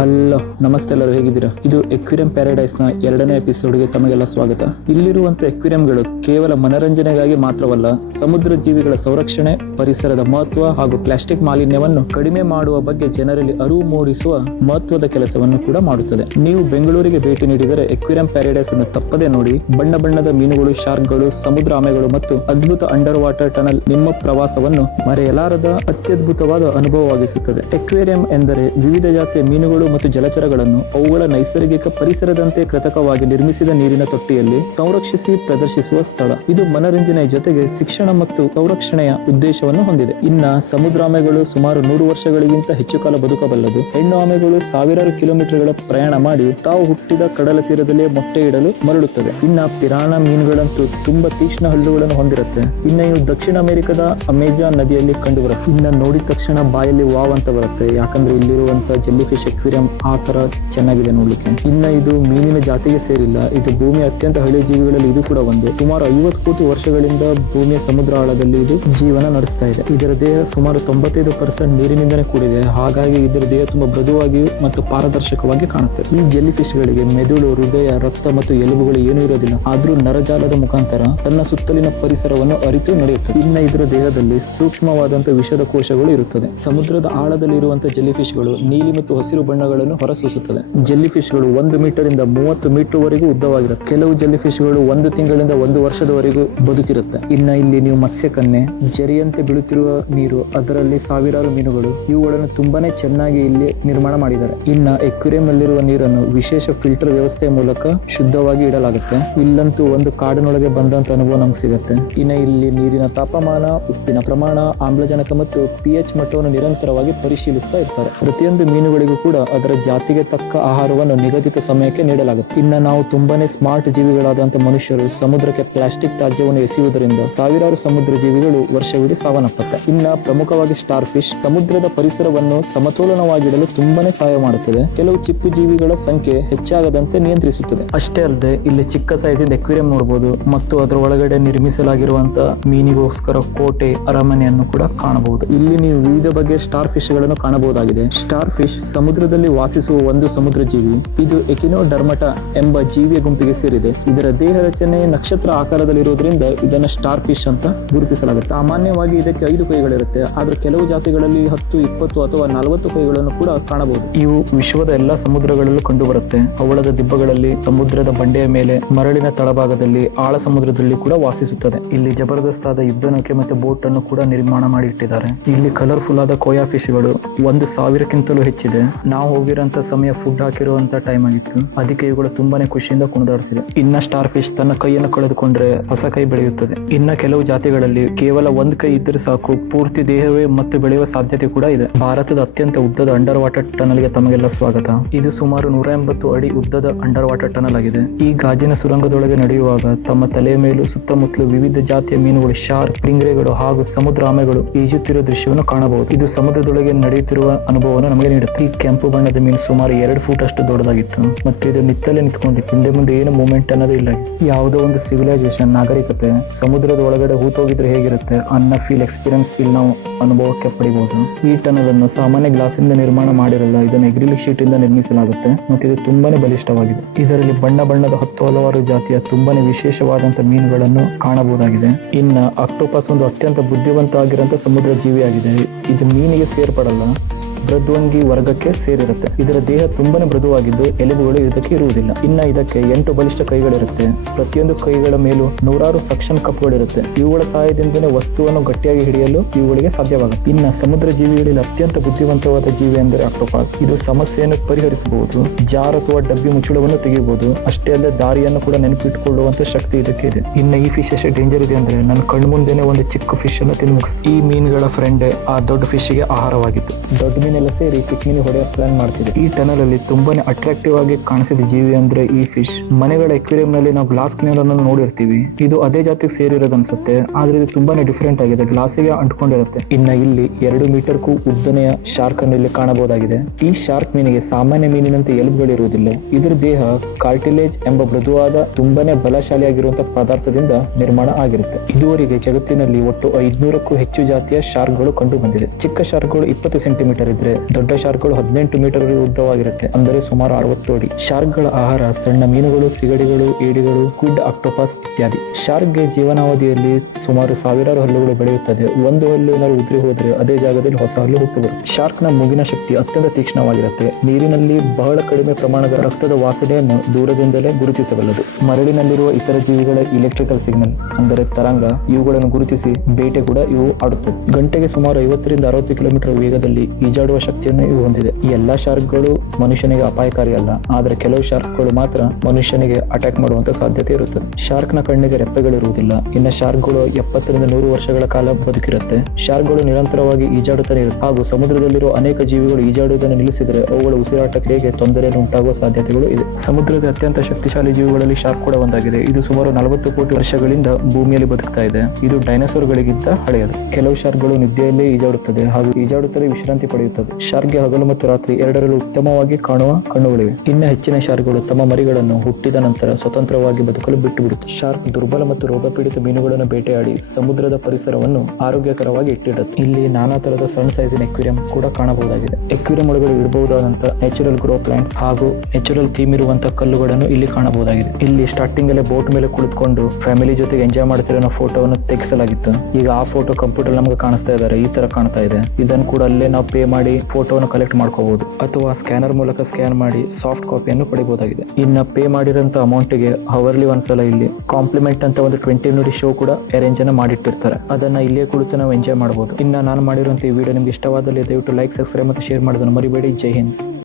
Hello, ನಮಸ್ತೆ. ಎಲ್ಲರೂ ಹೇಗಿದ್ದೀರಾ? ಇದು ಎಕ್ವಿರಿಯಂ ಪ್ಯಾರಡೈಸ್ ನ 2ನೇ ಎಪಿಸೋಡ್ಗೆ ತಮಗೆಲ್ಲ ಸ್ವಾಗತ. ಇಲ್ಲಿರುವಂತ ಎಕ್ವಿರಿಯಂಗಳು ಕೇವಲ ಮನರಂಜನೆಗಾಗಿ ಮಾತ್ರವಲ್ಲ, ಸಮುದ್ರ ಜೀವಿಗಳ ಸಂರಕ್ಷಣೆ, ಪರಿಸರದ ಮಹತ್ವ ಹಾಗೂ ಪ್ಲಾಸ್ಟಿಕ್ ಮಾಲಿನ್ಯವನ್ನು ಕಡಿಮೆ ಮಾಡುವ ಬಗ್ಗೆ ಜನರಲ್ಲಿ ಅರಿವು ಮೂಡಿಸುವ ಮಹತ್ವದ ಕೆಲಸವನ್ನು ಕೂಡ ಮಾಡುತ್ತದೆ. ನೀವು ಬೆಂಗಳೂರಿಗೆ ಭೇಟಿ ನೀಡಿದರೆ ಎಕ್ವಿರಿಯಂ ಪ್ಯಾರಡೈಸ್ ಅನ್ನು ತಪ್ಪದೆ ನೋಡಿ. ಬಣ್ಣ ಬಣ್ಣದ ಮೀನುಗಳು, ಶಾರ್ಕ್ಗಳು, ಸಮುದ್ರ ಆಮೆಗಳು ಮತ್ತು ಅದ್ಭುತ ಅಂಡರ್ ವಾಟರ್ ಟನಲ್ ನಿಮ್ಮ ಪ್ರವಾಸವನ್ನು ಮರೆಯಲಾರದ ಅತ್ಯದ್ಭುತವಾದ ಅನುಭವವಾಗಿಸುತ್ತದೆ. ಎಕ್ವೇರಿಯಂ ಎಂದರೆ ವಿವಿಧ ಜಾತಿಯ ಮೀನುಗಳು ಮತ್ತು ಜಲಚರಗಳನ್ನು ಅವುಗಳ ನೈಸರ್ಗಿಕ ಪರಿಸರದಂತೆ ಕೃತಕವಾಗಿ ನಿರ್ಮಿಸಿದ ನೀರಿನ ತೊಟ್ಟಿಯಲ್ಲಿ ಸಂರಕ್ಷಿಸಿ ಪ್ರದರ್ಶಿಸುವ ಸ್ಥಳ. ಇದು ಮನರಂಜನೆಯ ಜೊತೆಗೆ ಶಿಕ್ಷಣ ಮತ್ತು ಸಂರಕ್ಷಣೆಯ ಉದ್ದೇಶವನ್ನು ಹೊಂದಿದೆ. ಇನ್ನ ಸಮುದ್ರ ಆಮೆಗಳು ಸುಮಾರು 100 ವರ್ಷಗಳಿಗಿಂತ ಹೆಚ್ಚು ಕಾಲ ಬದುಕಬಲ್ಲದು. ಹೆಣ್ಣು ಆಮೆಗಳು ಸಾವಿರಾರು ಕಿಲೋಮೀಟರ್ಗಳ ಪ್ರಯಾಣ ಮಾಡಿ ತಾವು ಹುಟ್ಟಿದ ಕಡಲ ತೀರದಲ್ಲಿ ಮೊಟ್ಟೆ ಇಡಲು ಮರಳುತ್ತದೆ. ಇನ್ನ ಪಿರಾಣ ಮೀನುಗಳಂತೂ ತುಂಬಾ ತೀಕ್ಷ್ಣ ಹಲ್ಲುಗಳನ್ನು ಹೊಂದಿರುತ್ತೆ. ಇವು ದಕ್ಷಿಣ ಅಮೆರಿಕದ ಅಮೆಜಾನ್ ನದಿಯಲ್ಲಿ ಕಂಡು ಬರುತ್ತೆ. ಇನ್ನ ನೋಡಿದ ತಕ್ಷಣ ಬಾಯಲ್ಲಿ ವಾವ್ ಅಂತ ಬರುತ್ತೆ, ಯಾಕಂದ್ರೆ ಇಲ್ಲಿರುವಂತ ಜೆಲ್ಲಿ ಫಿಶ್ ಎಕ್ವೇರಿಯಂ ಆ ತರ ಚೆನ್ನಾಗಿದೆ ನೋಡ್ಲಿಕ್ಕೆ. ಇನ್ನ ಇದು ಮೀನಿನ ಜಾತಿಗೆ ಸೇರಿಲ್ಲ, ಇದು ಭೂಮಿಯ ಅತ್ಯಂತ ಹಳೆಯ ಜೀವಿಗಳಲ್ಲಿ ಇದು ಕೂಡ ಒಂದು. ಸುಮಾರು 50 ಕೋಟಿ ವರ್ಷಗಳಿಂದ ಭೂಮಿಯ ಸಮುದ್ರ ಆಳದಲ್ಲಿ ಇದು ಜೀವನ ನಡೆಸ್ತಾ ಇದೆ. ಇದರ ದೇಹ ಸುಮಾರು 95% ನೀರಿನಿಂದನೇ ಕೂಡಿದೆ. ಹಾಗಾಗಿ ಇದರ ದೇಹ ತುಂಬಾ ಮೃದುವಾಗಿ ಮತ್ತು ಪಾರದರ್ಶಕವಾಗಿ ಕಾಣುತ್ತೆ. ಈ ಜೆಲ್ಲಿ ಫಿಶ್ ಗಳಿಗೆ ಮೆದುಳು, ಹೃದಯ, ರಕ್ತ ಮತ್ತು ಎಲುಬುಗಳು ಏನೂ ಇರೋದಿಲ್ಲ. ಆದ್ರೂ ನರಜಾಲದ ಮುಖಾಂತರ ತನ್ನ ಸುತ್ತಲಿನ ಪರಿಸರವನ್ನು ಅರಿತು ನಡೆಯುತ್ತದೆ. ಇನ್ನ ಇದರ ದೇಹದಲ್ಲಿ ಸೂಕ್ಷ್ಮವಾದಂತ ವಿಷದ ಕೋಶಗಳು ಇರುತ್ತದೆ. ಸಮುದ್ರದ ಆಳದಲ್ಲಿ ಇರುವಂತಹ ಜೆಲ್ಲಿ ಫಿಶ್ ಗಳು ನೀಲಿ ಮತ್ತು ಹಸಿರು ಬಣ್ಣಗಳನ್ನು ಹೊರಸೂಸುತ್ತದೆ. ಜೆಲ್ಲಿ ಫಿಶ್ ಗಳು 1 ಮೀಟರ್ ಇಂದ 30 ಮೀಟರ್ ವರೆಗೂ ಉದ್ದವಾಗಿರುತ್ತೆ. ಕೆಲವು ಜೆಲ್ಲಿ ಫಿಶ್ ಗಳು 1 ತಿಂಗಳಿಂದ 1 ವರ್ಷದವರೆಗೂ ಬದುಕಿರುತ್ತೆ. ಇನ್ನ ಇಲ್ಲಿ ನೀವು ಮತ್ಸ್ಯಕನ್ಯೆ, ಜರಿಯಂತೆ ಬೀಳುತ್ತಿರುವ ನೀರು, ಅದರಲ್ಲಿ ಸಾವಿರಾರು ಮೀನುಗಳು, ಇವುಗಳನ್ನು ತುಂಬಾನೇ ಚೆನ್ನಾಗಿ ಇಲ್ಲಿ ನಿರ್ಮಾಣ ಮಾಡಿದ್ದಾರೆ. ಇನ್ನ ಎಕ್ವೇರಿಯಂ ಅಲ್ಲಿರುವ ನೀರನ್ನು ವಿಶೇಷ ಫಿಲ್ಟರ್ ವ್ಯವಸ್ಥೆಯ ಮೂಲಕ ಶುದ್ಧವಾಗಿ ಇಡಲಾಗುತ್ತೆ. ಇಲ್ಲಂತೂ ಒಂದು ಕಾಡಿನೊಳಗೆ ಬಂದಂತ ಅನುಭವ ನಮ್ಗೆ ಸಿಗುತ್ತೆ. ಇನ್ನ ಇಲ್ಲಿ ನೀರಿನ ತಾಪಮಾನ, ಉಪ್ಪಿನ ಪ್ರಮಾಣ, ಆಮ್ಲಜನಕ ಮತ್ತು pH ಮಟ್ಟವನ್ನು ನಿರಂತರವಾಗಿ ಪರಿಶೀಲಿಸ್ತಾ ಇರ್ತಾರೆ. ಪ್ರತಿಯೊಂದು ಮೀನುಗಳಿಗೂ ಕೂಡ ಅದರ ಜಾತಿಗೆ ತಕ್ಕ ಆಹಾರವನ್ನು ನಿಗದಿತ ಸಮಯಕ್ಕೆ ನೀಡಲಾಗುತ್ತೆ. ಇನ್ನ ನಾವು ತುಂಬಾನೇ ಸ್ಮಾರ್ಟ್ ಜೀವಿಗಳಾದಂತ ಮನುಷ್ಯರು ಸಮುದ್ರಕ್ಕೆ ಪ್ಲಾಸ್ಟಿಕ್ ತ್ಯಾಜ್ಯವನ್ನು ಎಸೆಯುವುದರಿಂದ ಸಾವಿರಾರು ಸಮುದ್ರ ಜೀವಿಗಳು ವರ್ಷವಿಡೀ ಸಾವನ್ನಪ್ಪುತ್ತೆ. ಇನ್ನ ಪ್ರಮುಖವಾಗಿ ಸ್ಟಾರ್ ಫಿಶ್ ಸಮುದ್ರದ ಪರಿಸರವನ್ನು ಸಮತೋಲನವಾಗಿಡಲು ತುಂಬಾನೇ ಸಹಾಯ ಮಾಡುತ್ತದೆ. ಕೆಲವು ಚಿಪ್ಪು ಜೀವಿಗಳ ಸಂಖ್ಯೆ ಹೆಚ್ಚಾಗದಂತೆ ನಿಯಂತ್ರಿಸುತ್ತದೆ. ಅಷ್ಟೇ ಅಲ್ಲದೆ ಇಲ್ಲಿ ಚಿಕ್ಕ ಸೈಜಿಂದ ಎಕ್ವೇರಿಯಂ ನೋಡಬಹುದು ಮತ್ತು ಅದರ ಒಳಗಡೆ ನಿರ್ಮಿಸಲಾಗಿರುವಂತಹ ಮೀನಿಗೋಸ್ಕರ ಕೋಟೆ, ಅರಮನೆಯನ್ನು ಕೂಡ ಕಾಣಬಹುದು. ಇಲ್ಲಿ ನೀವು ವಿವಿಧ ಬಗೆಯ ಸ್ಟಾರ್ ಫಿಶ್ ಗಳನ್ನು ಕಾಣಬಹುದಾಗಿದೆ. ಸ್ಟಾರ್ ಫಿಶ್ ಸಮುದ್ರದಲ್ಲಿ ವಾಸಿಸುವ ಒಂದು ಸಮುದ್ರ ಜೀವಿ. ಇದು ಎಕಿನೋಡರ್ಮಟಾ ಎಂಬ ಜೀವಿಯ ಗುಂಪಿಗೆ ಸೇರಿದೆ. ಇದರ ದೇಹ ರಚನೆ ನಕ್ಷತ್ರ ಆಕಾರದಲ್ಲಿರುವುದರಿಂದ ಇದನ್ನ ಸ್ಟಾರ್ ಫಿಶ್ ಅಂತ ಗುರುತಿಸಲಾಗುತ್ತೆ. ಸಾಮಾನ್ಯವಾಗಿ ಇದಕ್ಕೆ 5 ಕೈಗಳಿರುತ್ತೆ, ಆದ್ರೆ ಕೆಲವು ಜಾತಿಗಳಲ್ಲಿ 10, 20 ಅಥವಾ 40 ಕೈಗಳನ್ನು ಕೂಡ ಕಾಣಬಹುದು. ಇವು ವಿಶ್ವದ ಎಲ್ಲಾ ಸಮುದ್ರಗಳಲ್ಲೂ ಕಂಡು ಬರುತ್ತೆ. ಹವಳದ ದಿಬ್ಬಗಳಲ್ಲಿ, ಸಮುದ್ರದ ಬಂಡೆಯ ಮೇಲೆ, ಮರಳಿನ ತಳಭಾಗದಲ್ಲಿ, ಆಳ ಸಮುದ್ರದಲ್ಲಿ ಕೂಡ ವಾಸಿಸುತ್ತದೆ. ಇಲ್ಲಿ ಜಬರ್ದಸ್ತ್ ಆದ ಯುದ್ಧ ನೌಕೆ ಮತ್ತು ಬೋಟ್ ಅನ್ನು ಕೂಡ ನಿರ್ಮಾಣ ಮಾಡಿ ಇಟ್ಟಿದ್ದಾರೆ. ಇಲ್ಲಿ ಕಲರ್ಫುಲ್ ಆದ ಕೋಯಾ ಫಿಶ್ ಗಳು 1000ಕ್ಕಿಂತಲೂ ಹೆಚ್ಚಿದೆ. ನಾವು ಹೋಗಿರೋಂತ ಸಮಯ ಫುಡ್ ಹಾಕಿರುವಂತ ಟೈಮ್ ಆಗಿತ್ತು. ಅದಕ್ಕೆ ಇವುಗಳು ತುಂಬಾನೇ ಖುಷಿಯಿಂದ ಕುಣಿದಾಡ್ತಿದೆ. ಇನ್ನ ಸ್ಟಾರ್ ಫಿಶ್ ತನ್ನ ಕೈಯನ್ನು ಕಳೆದುಕೊಂಡ್ರೆ ಹೊಸ ಕೈ ಬೆಳೆಯುತ್ತದೆ. ಇನ್ನ ಕೆಲವು ಜಾತಿಗಳಲ್ಲಿ ಕೇವಲ 1 ಕೈ ಇದ್ದರೆ ಸಾಕು, ಪೂರ್ತಿ ದೇಹವೇ ಮತ್ತು ಬೆಳೆಯುವ ಸಾಧ್ಯತೆ ಕೂಡ ಇದೆ. ಭಾರತದ ಅತ್ಯಂತ ಉದ್ದದ ಅಂಡರ್ ವಾಟರ್ ಟನಲ್ಗೆ ತಮಗೆಲ್ಲ ಸ್ವಾಗತ. ಇದು ಸುಮಾರು 180 ಅಡಿ ಉದ್ದದ ಅಂಡರ್ ವಾಟರ್ ಟನಲ್ ಆಗಿದೆ. ಈ ಗಾಜಿನ ಸುರಂಗದೊಳಗೆ ನಡೆಯುವಾಗ ತಮ್ಮ ತಲೆಯ ಮೇಲೂ ಸುತ್ತಮುತ್ತಲು ವಿವಿಧ ಜಾತಿಯ ಮೀನುಗಳು, ಶಾರ್ಕ್, ಪಿಂಗ್ರೆಗಳು ಹಾಗೂ ಸಮುದ್ರ ಆಮೆಗಳು ಈಜುತ್ತಿರುವ ದೃಶ್ಯವನ್ನು ಕಾಣಬಹುದು. ಇದು ಸಮುದ್ರದೊಳಗೆ ನಡೆಯುತ್ತಿರುವ ಅನುಭವವನ್ನು ನಮಗೆ ನೀಡುತ್ತೆ. ಈ ಕೆಂಪು ಬಣ್ಣದ ಮೀನು ಸುಮಾರು 2 ಫೂಟ್ ಅಷ್ಟು ದೊಡ್ಡದಾಗಿತ್ತು ಮತ್ತು ಇದು ನಿತ್ತಲೇ ನಿಂತ್ಕೊಂಡಿತ್ತು. ಹಿಂದೆ ಮುಂದೆ ಏನು ಮೂವ್ಮೆಂಟ್ ಅನ್ನೋದು ಇಲ್ಲ. ಯಾವುದೋ ಒಂದು ಸಿವಿಲೈಸೇಷನ್, ನಾಗರಿಕತೆ ಸಮುದ್ರದ ಒಳಗಡೆ ಹೂತೋಗಿದ್ರೆ ಹೇಗಿರುತ್ತೆ ಅನ್ನೋ ಫೀಲ್ ಎಕ್ಸ್ಪೀರಿಯನ್ಸ್ ಇಲ್ಲಿ ನಾವು ಅನುಭವಕ್ಕೆ ಪಡಿಬಹುದು. ಈ ಟನಲ್ ಅನ್ನು ಸಾಮಾನ್ಯ ಗ್ಲಾಸ್ ಇಂದ ನಿರ್ಮಾಣ ಮಾಡಿರಲ್ಲ, ಇದನ್ನು ಎಕ್ರಿಲಿಕ್ ಶೀಟ್ ಇಂದ ನಿರ್ಮಿಸಲಾಗುತ್ತೆ ಮತ್ತು ಇದು ತುಂಬಾನೇ ಬಲಿಷ್ಠವಾಗಿದೆ. ಇದರಲ್ಲಿ ಬಣ್ಣ ಬಣ್ಣದ 10 ಹಲವಾರು ಜಾತಿಯ ತುಂಬಾನೇ ವಿಶೇಷವಾದಂತಹ ಮೀನುಗಳನ್ನು ಕಾಣಬಹುದಾಗಿದೆ. ಇನ್ನ ಆಕ್ಟೋಪಸ್ ಒಂದು ಅತ್ಯಂತ ಬುದ್ಧಿವಂತ ಆಗಿರುವಂತಹ ಸಮುದ್ರ ಜೀವಿಯಾಗಿದೆ. ಇದು ಮೀನಿಗೆ ಸೇರ್ಪಡಲ್ಲ, ಮೃದ್ವಂಗಿ ವರ್ಗಕ್ಕೆ ಸೇರಿರುತ್ತೆ. ಇದರ ದೇಹ ತುಂಬಾನೇ ಮೃದುವಾಗಿದ್ದು ಎಲುಬುಗಳು ಇದಕ್ಕೆ ಇರುವುದಿಲ್ಲ. ಇನ್ನ ಇದಕ್ಕೆ 8 ಬಲಿಷ್ಠ ಕೈಗಳಿರುತ್ತೆ. ಪ್ರತಿಯೊಂದು ಕೈಗಳ ಮೇಲೂ 100 ಸಕ್ಷನ್ ಕಪ್ಗಳಿರುತ್ತೆ. ಇವುಗಳ ಸಹಾಯದಿಂದಲೇ ವಸ್ತುವನ್ನು ಗಟ್ಟಿಯಾಗಿ ಹಿಡಿಯಲು ಇವುಗಳಿಗೆ ಸಾಧ್ಯವಾಗುತ್ತೆ. ಇನ್ನ ಸಮುದ್ರ ಜೀವಿಗಳಲ್ಲಿ ಅತ್ಯಂತ ಬುದ್ಧಿವಂತವಾದ ಜೀವಿ ಅಂದರೆ ಆಕ್ಟೋಪಸ್. ಇದು ಸಮಸ್ಯೆಯನ್ನು ಪರಿಹರಿಸಬಹುದು, ಜಾರ್ ಅಥವಾ ಡಬ್ಬಿ ಮುಚ್ಚಳವನ್ನು ತೆಗೆಯಬಹುದು. ಅಷ್ಟೇ ಅಲ್ಲದೆ ದಾರಿಯನ್ನು ಕೂಡ ನೆನಪಿಟ್ಟುಕೊಳ್ಳುವಂತ ಶಕ್ತಿ ಇದಕ್ಕೆ ಇದೆ. ಇನ್ನ ಈ ಫಿಶ್ ಎಷ್ಟು ಡೇಂಜರ್ ಇದೆ ಅಂದ್ರೆ ನನ್ನ ಕಣ್ಣು ಮುಂದೆನೆ ಒಂದು ಚಿಕ್ಕ ಫಿಶ್ ಅನ್ನು ತಿಂದು ಮುಗಿಸ್ತು. ಈ ಮೀನುಗಳ ಫ್ರೆಂಡ್ ಆ ದೊಡ್ಡ ಫಿಶ್ ಗೆ ಆಹಾರವಾಗಿತ್ತು. ದೊಡ್ಡ ಮೀನೆಲ್ಲ ಸೇರಿ ಚಿಕ್ಕ ಮೀನು ಹೊಡೆಯ ಪ್ಲಾನ್ ಮಾಡ್ತಿದೆ. ಈ ಟನಲ್ ಅಲ್ಲಿ ತುಂಬಾನೇ ಅಟ್ರಾಕ್ಟಿವ್ ಆಗಿ ಕಾಣಿಸಿದ ಜೀವಿ ಅಂದ್ರೆ ಈ ಫಿಶ್. ಮನೆಗಳ ಎಕ್ವೇರಿಯಂ ನಲ್ಲಿ ನಾವು ಗ್ಲಾಸ್ ಕ್ಲೀನರ್ ಅನ್ನು ನೋಡಿರ್ತೀವಿ. ಇದು ಅದೇ ಜಾತಿಗೆ ಸೇರಿರೋದು ಅನ್ಸುತ್ತೆ, ಆದ್ರೆ ಇದು ತುಂಬಾನೇ ಡಿಫರೆಂಟ್ ಆಗಿದೆ, ಗ್ಲಾಸಿಗೆ ಅಂಟ್ಕೊಂಡಿರುತ್ತೆ. ಇನ್ನ ಇಲ್ಲಿ 2 ಮೀಟರ್ಗೂ ಉದ್ದನೆಯ ಶಾರ್ಕ್ ಅನ್ನು ಇಲ್ಲಿ ಕಾಣಬಹುದಾಗಿದೆ. ಈ ಶಾರ್ಕ್ ಮೀನಿಗೆ ಸಾಮಾನ್ಯ ಮೀನಿನಂತೆ ಎಲುಬುಗಳಿರುವುದಿಲ್ಲ. ಇದರ ದೇಹ ಕಾರ್ಟಿಲೇಜ್ ಎಂಬ ಮೃದುವಾದ ತುಂಬಾನೇ ಬಲಶಾಲಿಯಾಗಿರುವಂತಹ ಪದಾರ್ಥದಿಂದ ನಿರ್ಮಾಣ ಆಗಿರುತ್ತೆ. ಇದುವರೆಗೆ ಜಗತ್ತಿನಲ್ಲಿ ಒಟ್ಟು 500ಕ್ಕೂ ಹೆಚ್ಚು ಜಾತಿಯ ಶಾರ್ಕ್ಗಳು ಕಂಡು ಬಂದಿದೆ. ಚಿಕ್ಕ ಶಾರ್ಕ್ಗಳು 20 ಸೆಂಟಿಮೀಟರ್ ಇದ್ರೆ ನೋಡಿದ್ರೆ ದೊಡ್ಡ ಶಾರ್ಕ್ಗಳು 18 ಮೀಟರ್ ಉದ್ದವಾಗಿರುತ್ತೆ, ಅಂದರೆ ಸುಮಾರು 60 ಅಡಿ. ಶಾರ್ಕ್ಗಳ ಆಹಾರ ಸಣ್ಣ ಮೀನುಗಳು, ಸಿಗಡಿಗಳು, ಏಡಿಗಳು, ಸ್ಕ್ವಿಡ್, ಆಕ್ಟೋಪಸ್ ಇತ್ಯಾದಿ. ಶಾರ್ಕ್ಗೆ ಜೀವನಾವಧಿಯಲ್ಲಿ ಸುಮಾರು ಸಾವಿರಾರು ಹಲ್ಲುಗಳು ಬೆಳೆಯುತ್ತದೆ. ಒಂದು ಹಲ್ಲು ಏನಾದ್ರು ಉದುರಿ ಹೋದ್ರೆ ಅದೇ ಜಾಗದಲ್ಲಿ ಹೊಸ ಹಲ್ಲು ಹುಟ್ಟುಬರುತ್ತೆ. ಶಾರ್ಕ್ನ ಮೂಗಿನ ಶಕ್ತಿ ಅತ್ಯಂತ ತೀಕ್ಷ್ಣವಾಗಿರುತ್ತೆ. ನೀರಿನಲ್ಲಿ ಬಹಳ ಕಡಿಮೆ ಪ್ರಮಾಣದ ರಕ್ತದ ವಾಸನೆಯನ್ನು ದೂರದಿಂದಲೇ ಗುರುತಿಸಬಲ್ಲದು. ಮರಳಿನಲ್ಲಿರುವ ಇತರ ಜೀವಿಗಳ ಇಲೆಕ್ಟ್ರಿಕಲ್ ಸಿಗ್ನಲ್ ಅಂದರೆ ತರಂಗ ಇವುಗಳನ್ನು ಗುರುತಿಸಿ ಬೇಟೆ ಕೂಡ ಇವು ಆಡುತ್ತದೆ. ಗಂಟೆಗೆ ಸುಮಾರು 50 ರಿಂದ 60 ಕಿಲೋಮೀಟರ್ ವೇಗದಲ್ಲಿ ಈಜಾಡುವ ಶಕ್ತಿಯನ್ನು ಇವು ಹೊಂದಿದೆ. ಈ ಎಲ್ಲಾ ಶಾರ್ಕ್ಗಳು ಮನುಷ್ಯನಿಗೆ ಅಪಾಯಕಾರಿ ಅಲ್ಲ, ಆದರೆ ಕೆಲವು ಶಾರ್ಕ್ಗಳು ಮಾತ್ರ ಮನುಷ್ಯನಿಗೆ ಅಟ್ಯಾಕ್ ಮಾಡುವಂತ ಸಾಧ್ಯತೆ ಇರುತ್ತದೆ. ಶಾರ್ಕ್ನ ಕಣ್ಣಿಗೆ ರೆಪ್ಪೆಗಳಿರುವುದಿಲ್ಲ. ಇನ್ನು ಶಾರ್ಕ್ಗಳು 70 ರಿಂದ 100 ವರ್ಷಗಳ ಕಾಲ ಬದುಕಿರುತ್ತೆ. ಶಾರ್ಕ್ಗಳು ನಿರಂತರವಾಗಿ ಈಜಾಡುತ್ತಲೇ ಇರುತ್ತೆ ಹಾಗೂ ಸಮುದ್ರದಲ್ಲಿರುವ ಅನೇಕ ಜೀವಿಗಳು ಈಜಾಡುವುದನ್ನು ನಿಲ್ಲಿಸಿದರೆ ಅವುಗಳ ಉಸಿರಾಟ ಕ್ರಿಯೆಗೆ ತೊಂದರೆಯನ್ನು ಉಂಟಾಗುವ ಸಾಧ್ಯತೆಗಳು ಇದೆ. ಸಮುದ್ರದ ಅತ್ಯಂತ ಶಕ್ತಿಶಾಲಿ ಜೀವಿಗಳಲ್ಲಿ ಶಾರ್ಕ್ ಕೂಡ ಒಂದಾಗಿದೆ. ಇದು ಸುಮಾರು 40 ಕೋಟಿ ವರ್ಷಗಳಿಂದ ಭೂಮಿಯಲ್ಲಿ ಬದುಕ್ತಾ ಇದೆ. ಇದು ಡೈನೋಸಾರ್ಗಳಿಗಿಂತ ಹಳೆಯದು. ಕೆಲವು ಶಾರ್ಕ್ಗಳು ನಿದ್ದೆಯಲ್ಲೇ ಈಜಾಡುತ್ತದೆ ಹಾಗೂ ಈಜಾಡುತ್ತಲೇ ವಿಶ್ರಾಂತಿ ಪಡೆಯುತ್ತದೆ. ಶಾರ್ಕ್ಗೆ ಹಗಲು ಮತ್ತು ರಾತ್ರಿ ಎರಡರಲ್ಲೂ ಉತ್ತಮವಾಗಿ ಕಾಣುವ ಕಣ್ಣುಗಳಿವೆ. ಇನ್ನು ಹೆಚ್ಚಿನ ಶಾರ್ಕ್ಗಳು ತಮ್ಮ ಮರಿಗಳನ್ನು ಹುಟ್ಟಿದ ನಂತರ ಸ್ವತಂತ್ರವಾಗಿ ಬದುಕಲು ಬಿಟ್ಟು ಬಿಡುತ್ತದೆ. ಶಾರ್ಕ್ ದುರ್ಬಲ ಮತ್ತು ರೋಗಪೀಡಿತ ಮೀನುಗಳನ್ನು ಬೇಟೆಯಾಡಿ ಸಮುದ್ರದ ಪರಿಸರವನ್ನು ಆರೋಗ್ಯಕರವಾಗಿ ಇಟ್ಟಿಡುತ್ತೆ. ಇಲ್ಲಿ ನಾನಾ ತರಹದ ಸಣ್ಣ ಸೈಜಿನ ಎಕ್ವೇರಿಯಂ ಕೂಡ ಕಾಣಬಹುದಾಗಿದೆ. ಎಕ್ವೇರಿಯಂ ಒಳಗಡೆ ಇಡಬಹುದಾದಂತಹ ನ್ಯಾಚುರಲ್ ಗ್ರೋ ಪ್ಲಾಂಟ್ಸ್ ಹಾಗೂ ನ್ಯಾಚುರಲ್ ಥೀಮ್ ಇರುವಂತಹ ಕಲ್ಲುಗಳನ್ನು ಇಲ್ಲಿ ಕಾಣಬಹುದಾಗಿದೆ. ಇಲ್ಲಿ ಸ್ಟಾರ್ಟಿಂಗ್ ಅಲ್ಲೇ ಬೋಟ್ ಮೇಲೆ ಕುಳಿತುಕೊಂಡು ಫ್ಯಾಮಿಲಿ ಜೊತೆಗೆ ಎಂಜಾಯ್ ಮಾಡ್ತಿರೋ ಫೋಟೋವನ್ನು ತೆಗೆಸಲಾಗಿತ್ತು. ಈಗ ಆ ಫೋಟೋ ಕಂಪ್ಯೂಟರ್ ನಮಗೆ ಕಾಣಿಸ್ತಾ ಇದ್ದಾರೆ, ಈ ತರ ಕಾಣ್ತಾ ಇದೆ. ಇದನ್ನು ಕೂಡ ಅಲ್ಲೇ ನಾವು ಪೇ ಮಾಡಿ ಫೋಟೋವನ್ನು ಕಲೆಕ್ಟ್ ಮಾಡ್ಕೋಬಹುದು ಅಥವಾ ಸ್ಕ್ಯಾನರ್ ಮೂಲಕ ಸ್ಕ್ಯಾನ್ ಮಾಡಿ ಸಾಫ್ಟ್ ಕಾಪಿಯನ್ನು ಪಡಿಬಹುದಾಗಿದೆ. ಇನ್ನ ಪೇ ಮಾಡಿರೋಂತ ಅಮೌಂಟ್ ಗೆ ಅವರ್ಲಿ ಒಂದ್ಸಲ ಇಲ್ಲಿ ಕಾಂಪ್ಲಿಮೆಂಟ್ ಅಂತ ಒಂದು 20 ಮಿನಿಟ್ ಶೋ ಕೂಡ ಅರೇಂಜ್ ಅನ್ನ ಮಾಡಿಟ್ಟಿರ್ತಾರೆ. ಅದನ್ನ ಇಲ್ಲೇ ಕುಳಿತು ನಾವು ಎಂಜಾಯ್ ಮಾಡಬಹುದು. ಇನ್ನ ನಾನು ಮಾಡಿರುವಂತ ಈ ವಿಡಿಯೋ ನಿಮ್ಗೆ ಇಷ್ಟವಾದಲ್ಲಿ ದಯವಿಟ್ಟು ಲೈಕ್, ಸಬ್ಸ್ಕ್ರೈಬ್ ಮತ್ತು ಶೇರ್ ಮಾಡೋದನ್ನು ಮರಿಬೇಡಿ. ಜೈ ಹಿಂದ್.